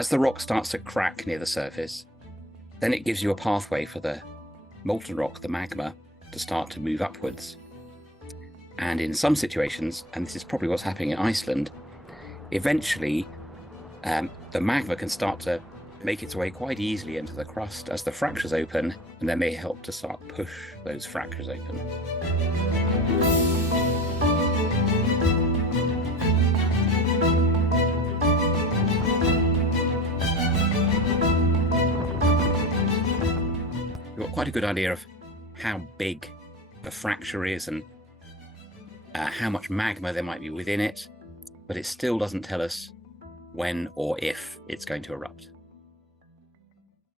As the rock starts to crack near the surface, then it gives you a pathway for the molten rock, the magma, to start to move upwards. And in some situations, and this is probably what's happening in Iceland, eventually the magma can start to make its way quite easily into the crust as the fractures open, and then they help to start push those fractures open. We've got quite a good idea of how big the fracture is and how much magma there might be within it, but it still doesn't tell us when or if it's going to erupt.